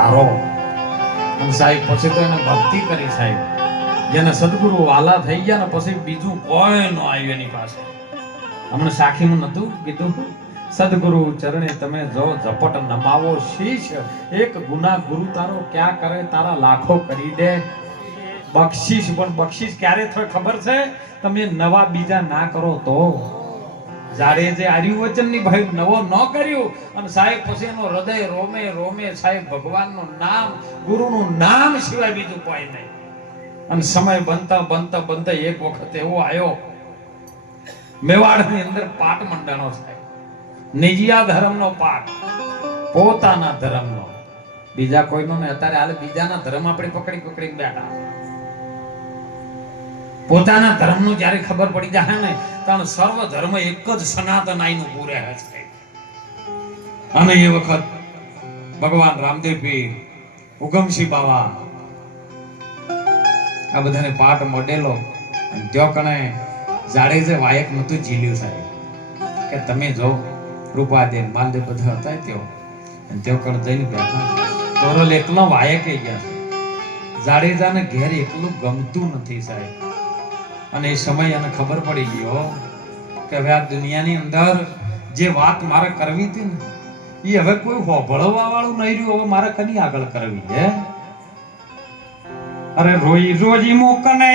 ધારો અને સાહેબ પછી તો એને ભક્તિ કરી સાહેબ, જેને સદગુરુ વાલા થઈ ગયા ને પછી બીજું કોઈ ન આવ્યું એની પાસે. હમણાં સાખીમાં નતું કીધું, સદગુરુ ચરણે તમે જો ઝપટ નમાવો શીશ, એક ગુના ગુરુ તારો ક્યાં કરે તારા લાખો કરી દે બક્ષિસ. પણ બક્ષિસ ક્યારે થાય ખબર છે? તમે નવા બીજા ના કરો તો. જાડે જે આર્યું વચન ની ભાઈ નવો ન કર્યું અને સાહેબ પછી એનો હૃદય રોમે રોમે સાહેબ ભગવાનનું નામ, ગુરુનું નામ સિવાય બીજું કોઈ નહીં. અને સમય બનતા બનતા બનતા એક વખત એવો આવ્યો, મેવાડની અંદર પાટ મંડાણો સાહેબ, નિજિયા ધર્મનો પાટ, પોતાના ધર્મનો, બીજા કોઈનો નહીં. અત્યારે હાલ બીજાના ધર્મ આપણે પકડી પકડી બેઠા. પોતાના ધર્મનું જ્યારે ખબર પડી જાય ને કારણ સર્વ ધર્મ એક જ સનાતન આઈનું પૂરે છે. અને એ વખત ભગવાન રામદેવ પીર, ઉગમસિંહ બાવા આ બધાને પાઠ મોડેલો. ત્યાં કણે જાડેજે વાયક નતું ઝીલ્યું સાહેબ કે તમે જો રૂપાદેવ માલદેવ બધા હતા ત્યો, અને ત્યાં કણે જઈને બેઠા. તોરલ એકલો વાયક ગયા છે. જાડેજાને ઘેર એકલું ગમતું નથી સાહેબ. અને એ સમય એને ખબર પડી ગયો કે હવે આ દુનિયાની અંદર જે વાત મારે કરવી હતી ને એ હવે કોઈ હોભળવા વાળું નહીં રહ્યું. હવે મારે કની આગળ કરવી હે? અરે રોઈ રોજી મોકને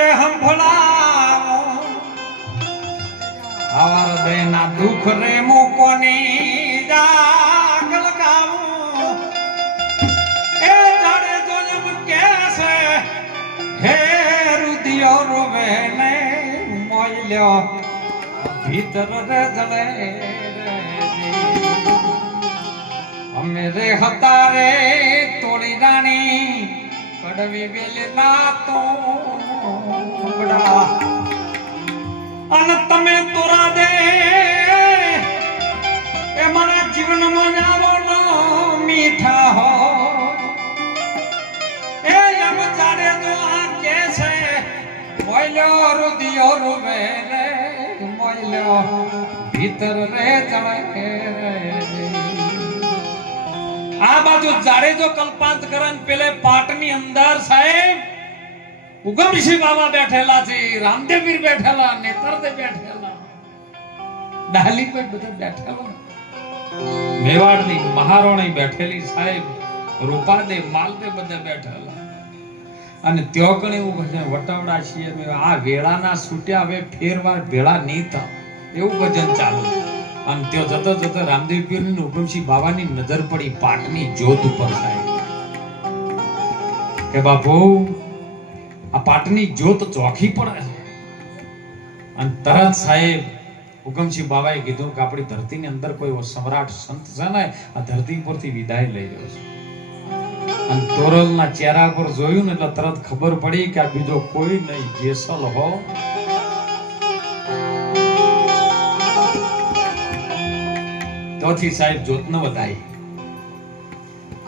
એ હંભળાવો, આવાર બેના દુખ રે મોકોની જાગલ ગાવું. એ જાડે જો એમ કે છે હે રુદિયો રોવે ને મોયલ્યો ભીતર રે જળે અમે રે હતા રે તોડી રાણી કડવી વેલના તો અને તમે તોરા દે એ મારા જીવનમાં જાવનો મીઠા હો. એ એમ જાડે જો આ કે છે મોયલ્યો રુદિયો રોવે રે મોયલ્યો ભીતર રે જળે રે. આ બાજુ જાડેજો કલ્પાંત કરન પેલે પાટની અંદર સાહેબ ઉગમસિંહ બાબા બેઠેલા છે, રામદેવ પીર બેઠેલા, નેતરદે બેઠેલા, ડાલી પર બધા બેઠેલા, મેવાડની મહારાણી બેઠેલી સાહેબ, રૂપાદેવ માલદેવ બધા બેઠેલા. અને ત્યો કણે એવું ભજન વટાવડા છીએ આ વેળાના છૂટ્યા હવે ફેરવાર ભેળા નહીં થાવ એવું ભજન ચાલુ. અને ત્યાં જતો જતો રામદેવ પીર ની ઉગમસિંહ બાવાની નજર પડી પાટની જ્યોત ઉપર સાહેબ કે બાપુ આ પાટની જ્યોત ચોખી પડે છે. અને તરત સાહેબ ઉગમસિંહ બાવાએ કીધું કે આપણી ધરતીની અંદર કોઈ સમ્રાટ સંત છે ને આ ધરતી પરથી વિદાય લઈ રહ્યો છે. અને તોરલના ચહેરા પર જોયું ને એટલે તરત ખબર પડી કે આ બીજો કોઈ નહીં જેસલ હો. તોથી સાહેબ જ્યોતને વધાઈ.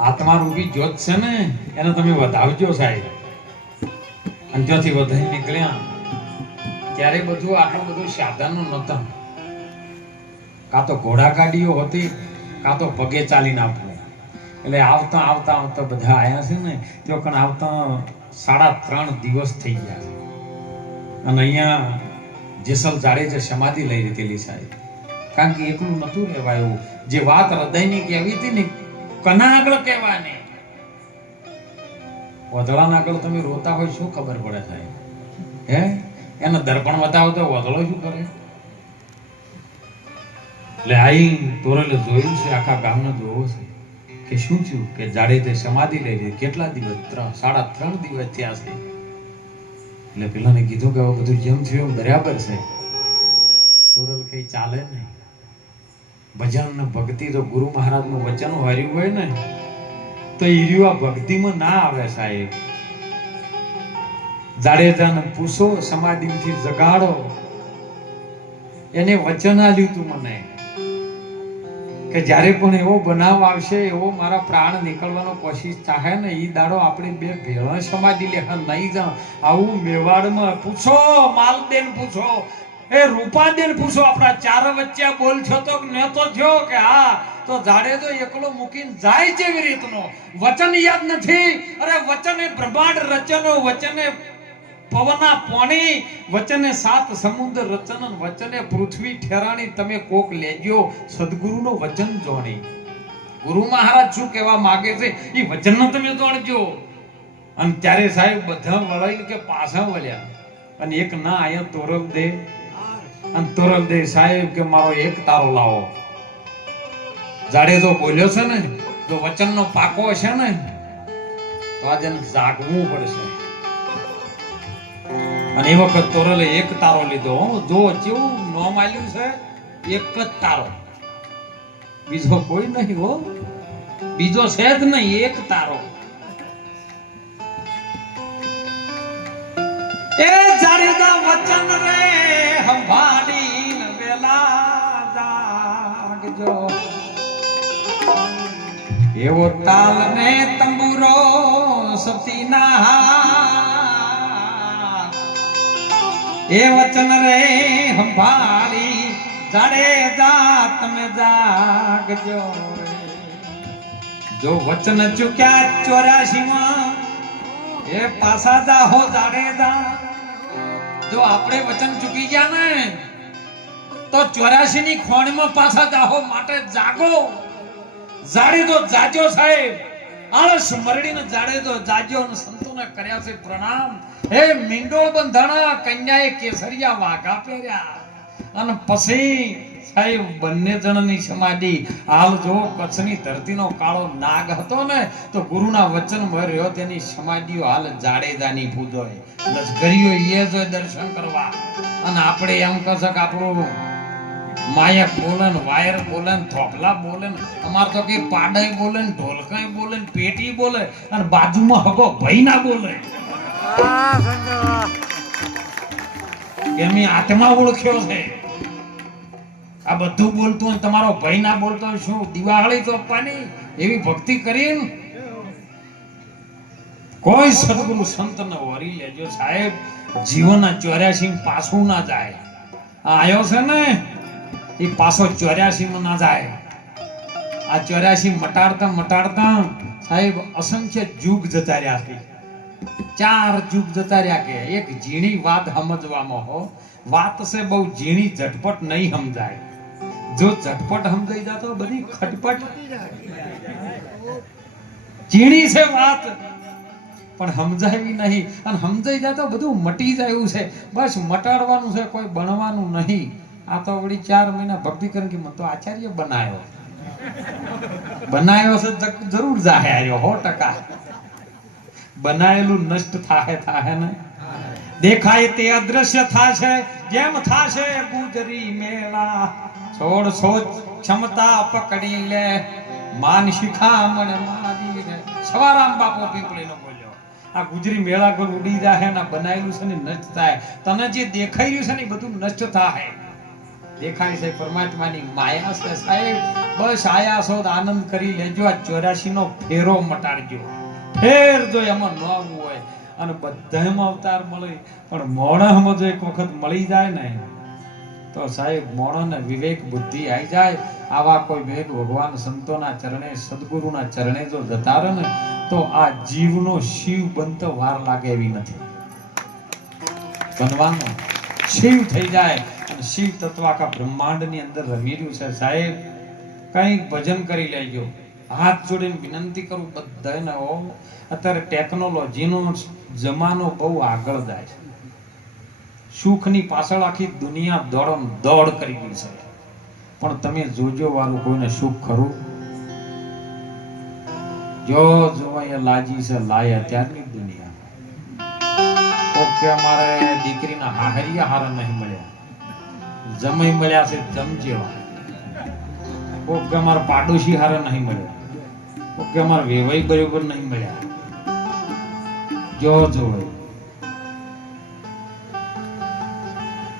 આત્મા રૂપી જ્યોત છે ને એને તમે વધાવજો સાહેબ. અને ત્યાંથી વધાઈ નીકળ્યા ત્યારે બધું આટલું બધું સાધનો નહોતા. કાં તો ઘોડા ગાડીઓ હતી કાં તો પગે ચાલીને આપવું. એટલે આવતા આવતા આવતા બધા આયા છે ને ત્યાં કણ આવતા 3.5 દિવસ થઈ ગયા છે. અને અહીંયા જેસલ જાડેજે સમાધિ લઈ લીધેલી સાહેબ. કારણ કે એકલું નતું રહેવાયું. જે વાત હૃદયની કહેવી હતી ને કના આગળ કહેવાની. વધળાના આગળ તમે રોતા હોય શું ખબર પડે સાહેબ? હે એને દર્પણ બતાવો તો વધળો શું કરે? એટલે આઈ તોરલે જોયું છે, આખા ગામને જોવો છે કે શું થયું કે જાડેજે સમાધિ લઈ લીધી. કેટલા દિવસ? 3.5 દિવસ થયા છે. એટલે પેલાને કીધું કે બધું જેમ થયું બરાબર છે. તોરલ કઈ ચાલે નહીં. ભજન ને ભક્તિ તો ગુરુ મહારાજ નું વચન હાર્યું હોય ને તો ઈર્યુઆ ભક્તિમાં ના આવે સાહેબ. જાડેજાને પૂછો, સમાધિથી જગાડો. એને વચન આલ્યું તું મને કે જ્યારે પણ એવો બનાવ આવશે, એવો મારા પ્રાણ નીકળવાનો કોશિશ થાય ને એ દાડો આપણે બે ભેળા સમાધિ લેખા નહીં જાવ. આવું મેવાડમાં પૂછો, માલદેન પૂછો, એ રૂપાદેન પૂછો આપણા ચાર વચ્ચે બોલ થયો તો ન તો થયો કે હા, તો જાડેજો એકલો મૂકીને જાય જેવી રીતનો વચન યાદ નથી. અરે વચન એ બ્રહ્માંડ રચનો, વચન એ પવના પાણી, વચને સાત સમુદ્ર રચન, વચને પૃથ્વી ઠેરાણી. તમે કોક લેજો સદગુરુનો વચન જોણી. ગુરુ મહારાજ શું કહેવા માંગે છે એ વચનનો તમે જોણજો. અને ત્યારે સાહેબ બધા વળાઈને કે પાછા વળ્યા અને એક ના આયા તોરલ દે, અને તોરલ દે સાહેબ કે મારો એક તારો લાવો. જાડેજો બોલ્યો છે ને, જો વચનનો પાકો હશે ને તો આજે જાગવું પડશે. અને એ વખત તોરલે એક તારો લીધો. જો કેવું નોમ આલ્યું છે, એક જ તારો, બીજો કોઈ નહીં હો, બીજો છે જ નહીં, એક તારો. એ જાડેજા વચન રે સંભાળીને વેલા જાગજો, એવો તાલ ને તંબુરો સતીના. એ વચન રે સંભાળી જાડેજા તમે જાગજો. જો વચન ચૂક્યા 84 માં એ પાછા જાહો જાડેજા. જો આપણે વચન ચૂકી ગયા ને તો 84 ની ખોણમાં પાછા જાહો, માટે જાગો. જાડેજો જાજો સાહેબ, આળસ મરડીને જાડેજો જાજો અને સંતોને કર્યા છે પ્રણામ. હે મીંડોળ બંધાણા, કન્યાએ કેસરિયા વાઘા પહેર્યા. અને પછી સાહેબ બંને જણની સમાધિ હાલ જો કચ્છની ધરતીનો કાળો નાગ હતો ને તો ગુરુના વચન ભર્યો તેની સમાધિઓ હાલ જાડેજાની પૂજોય. લશ્કરીઓ એ જો દર્શન કરવા. અને આપણે એમ કહે કે આપણું માયક બોલે ને, વાયર બોલે ને, થોપલા બોલે ને, અમાર તો કે પાડાઈ બોલે ને, ઢોલકાઈ બોલે ને, પેટી બોલે, અને બાજુમાં હગો ભાઈ ના બોલે. એમની આત્મા ઓળખ્યો છે. આ બધું બોલતું હોય તમારો ભાઈ ના બોલતો હોય, શું દિવાળી તો આપવાની એવી ભક્તિ કરીને કોઈ સદગુરુ સંત ને વરી લેજો સાહેબ. જીવનના 84 પાછું ના જાય. આયો છે ને એ પાછો 84 માં ના જાય. આ 84 મટાડતા મટાડતા સાહેબ અસંખ્ય યુગ જતા રહ્યા છે. 4 યુગ જતા રહ્યા. કે એક ઝીણી વાત સમજવામાં હો, વાત છે બહુ ઝીણી, ઝટપટ નહીં સમજાય. જો ઝટપટ સમજાઈ જાય તો બધી ખટપટ. ઝીણી છે વાત પણ સમજાવી નહીં, અને સમજાઈ જાય તો બધું મટી જાય એવું છે. બસ મટાડવાનું છે, કોઈ બનવાનું નહીં. આ તો વળી 4 મહિના ભક્તિ કરીને કે મને તો આચાર્ય બનાવ્યો છે. જરૂર જાહે આર્યો 100%. બનાયેલું નષ્ટ થાહે ને, દેખાય તે અદ્રશ્ય થાશે. જેમ થાશે ગુજરી મેળા, છોડ સોચ ક્ષમતા પકડી લે, માન શિખામણ મારી રે. સવારામ બાપો પીપળીનો બોલ્યો. આ ગુજરી મેળા પર ઉડી જાહે ને, બનાયેલું છે ને નષ્ટ થાય. તને જે દેખાઈ રહ્યું છે ને બધું નષ્ટ થાય. દેખાય છે પરમાત્માની માયા છે સાહેબ. બસ આયા છો આનંદ કરી લેજો. આ 84 નો ફેરો મટાડજો. ફેર જો એમાં ન આવવું હોય અને બધામાં અવતાર મળે, પણ મોણસમાં જો એક વખત મળી જાય ને તો સાહેબ મોણસને વિવેક બુદ્ધિ આવી જાય. આવા કોઈ વેદ ભગવાન સંતોના ચરણે, સદગુરુના ચરણે જો જતા રહે ને તો આ જીવનો શિવ બનતો વાર લાગે એવી નથી. બનવાનો શિવ થઈ જાય. અને શિવ તત્વ આખા બ્રહ્માંડની અંદર રમી રહ્યું છે સાહેબ. કંઈક ભજન કરી લેજો. હાથ જોડીને વિનંતી કરું બધાને, અત્યારે ટેકનોલોજીનો જમાનો બહુ આગળ જાય છે. સુખની પાછળ આખી દુનિયા દોડ કરી ગઈ છે. પણ તમે જોજો વાળું કોઈને સુખ ખરું? જો જોવાય લાજી છે લાય અત્યારની દુનિયા. ઓકે અમારે દીકરીના હાહરિયા હારા નહીં મળ્યા, જમાઈ મળ્યા છે જમ જેવા. ઓકે અમારા પાડોશી હારા નહીં મળ્યા, ઓકે અમારા વેવાઈ બરોબર નહીં મળ્યા. જો જોવાય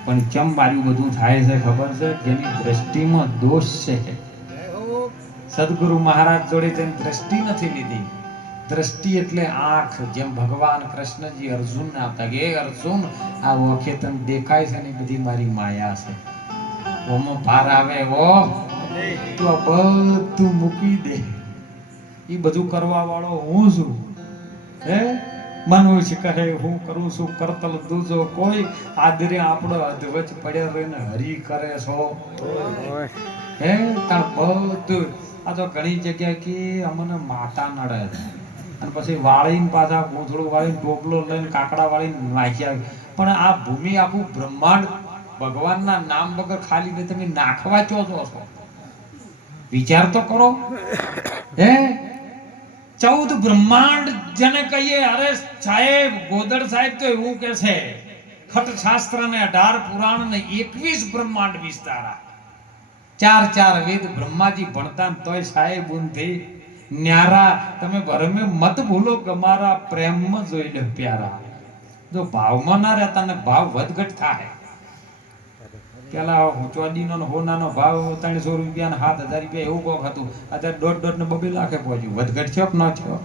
પણ કેમ મારું બધું થાય છે ખબર છે? જેની દ્રષ્ટિમાં દોષ છે. સદગુરુ મહારાજ જોડે તેની દ્રષ્ટિ નથી લીધી. દ્રષ્ટિ એટલે આંખ. જેમ ભગવાન કૃષ્ણજી અર્જુનને આપતા કે હે અર્જુન, આ ઓખે તને દેખાય છે ને એ બધી મારી માયા છે. ઓમાં ભાર આવે ઓ તો આ બધું મૂકી દે. એ બધું કરવા વાળો હું છું. હે મનુષ્ય કહે હું કરું છું કરતલ દૂજો કોઈ, આદરે આપણો અધવચ પડ્યો રહીને હરી કરે છો. હે તાર બધું આ તો ઘણી જગ્યાએ કે અમને માતા નડે અને પછી વાળીને પાછા ગોથડું વાળીને ટોપલો લઈને કાકડા વાળીને નાખ્યા. પણ આ ભૂમિ આખું બ્રહ્માંડ ભગવાનના નામ વગર ખાલી ને તમે નાખવા ચો છો. વિચાર તો કરો. હે 14 બ્રહ્માંડ જેને કહીએ. અરે સાહેબ ગોદડ સાહેબ તો એવું કે છે ખટ શાસ્ત્ર ને 18 પુરાણ ને 21 બ્રહ્માંડ વિસ્તારા. 4 વેદ બ્રહ્માજી ભણતા તોય સાહેબ ઊંધી ન્યારા. તમે ભરમે મત ભૂલો ગમારા પ્રેમમાં જોઈ લે પ્યારા. જો ભાવમાં ના રહેતા ને ભાવ વધઘટ થાય. પેલા ચોદીનો હોનાનો ભાવ 300 રૂપિયા ને 7000 રૂપિયા એવું કોક હતું. અત્યારે 1.5 ને 2 લાખે પહોંચ્યું. વધઘટ થયો કે ન થયો?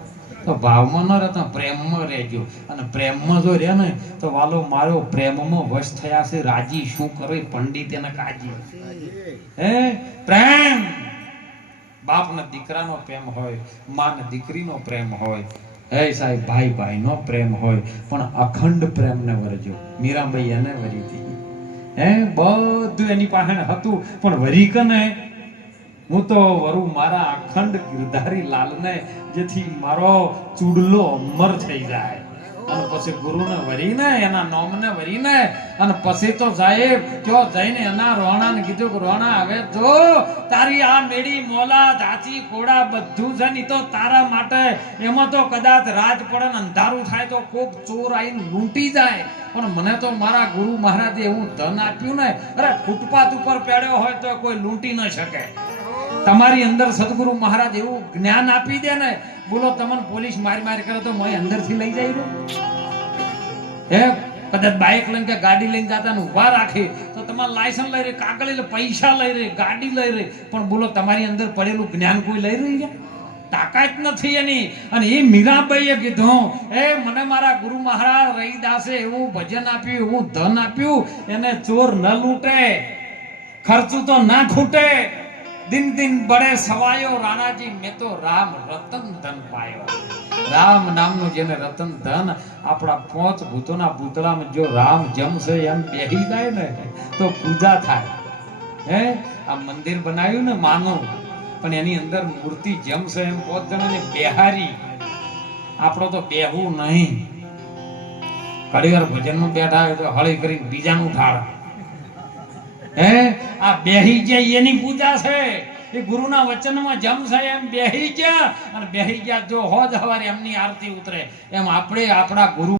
તો ભાવમાં ન રહેતા પ્રેમમાં રહેજો. અને પ્રેમમાં જો રહે ને તો વાલો મારો પ્રેમમાં વશ થયા છે રાજી. શું કરે પંડિત એને કાજી. હે પ્રેમ બાપના દીકરાનો પ્રેમ હોય, માને દીકરીનો પ્રેમ હોય. હે સાહેબ ભાઈ ભાઈનો પ્રેમ હોય, પણ અખંડ પ્રેમને વરજો. મીરાબાઈ એને વરી હતી. હે બધું એની પાસે હતું પણ વરી કને હું તો વરું મારા અખંડ ગિરધારી લાલને, જેથી મારો ચૂડલો અમર થઈ જાય. અને પછી ગુરુને વરીને એના નોમને વરીને અને પછી તો સાહેબ જો જઈને એના રોણાને કીધું કે રોણા હવે જો તારી આ મેડી મોલા ધાચી કોડા બધું છે ને તો તારા માટે. એમાં તો કદાચ રાજ પડે ને અંધારું થાય તો કોક ચોર આવીને લૂંટી જાય. પણ મને તો મારા ગુરુ મહારાજે એવું ધન આપ્યું ને, અરે ફૂટપાથ ઉપર પડ્યો હોય તો કોઈ લૂંટી ન શકે. તમારી અંદર સદગુરુ મહારાજ એવું જ્ઞાન આપી દે ને, બોલો તમને પોલીસ મારી કરે તો મોય અંદરથી લઈ જાય રહ્યો. હે કદાચ બાઇક લઈને કે ગાડી લઈને જાતા ને ઉભા રાખે તો તમારું લાયસન્સ લઈ રહી, કાગળ લઈ, પૈસા લઈ રહી, ગાડી લઈ રહી, પણ બોલો તમારી અંદર પડેલું જ્ઞાન કોઈ લઈ રહી છે? તાકાત નથી એની. અને એ મીરાબાઈએ કીધું એ મને મારા ગુરુ મહારાજ રહીદાસે એવું ભજન આપ્યું, એવું ધન આપ્યું, એને ચોર ન લૂંટે, ખર્ચું તો ના ખૂટે. દિન દિન બડે સવાયો રાણાજી, મેં તો રામ રતન ધન પાયો. રામ નામનું જેને રતન ધન, આપણા 5 ભૂતોના પૂતળામાં જો રામ જમશે એમ બેહી જાય ને તો પૂજા થાય. હે આ મંદિર બનાવ્યું ને માનું, પણ એની અંદર મૂર્તિ જમશે એમ 5 જણાને બેહારી. આપણો તો બેહવું નહીં. ઘડીવાર ભજનમાં બેઠા હોય તો હળી કરીને બીજાનું ઠાળા. હે આ બેહી જાય એની પૂજા છે. એ ગુરુના વચનમાં જમશે એમ બેહી ગયા અને બેહી ગયા જો હોજ હવારે એમની આરતી ઉતરે. એમ આપણે આપણા ગુરુ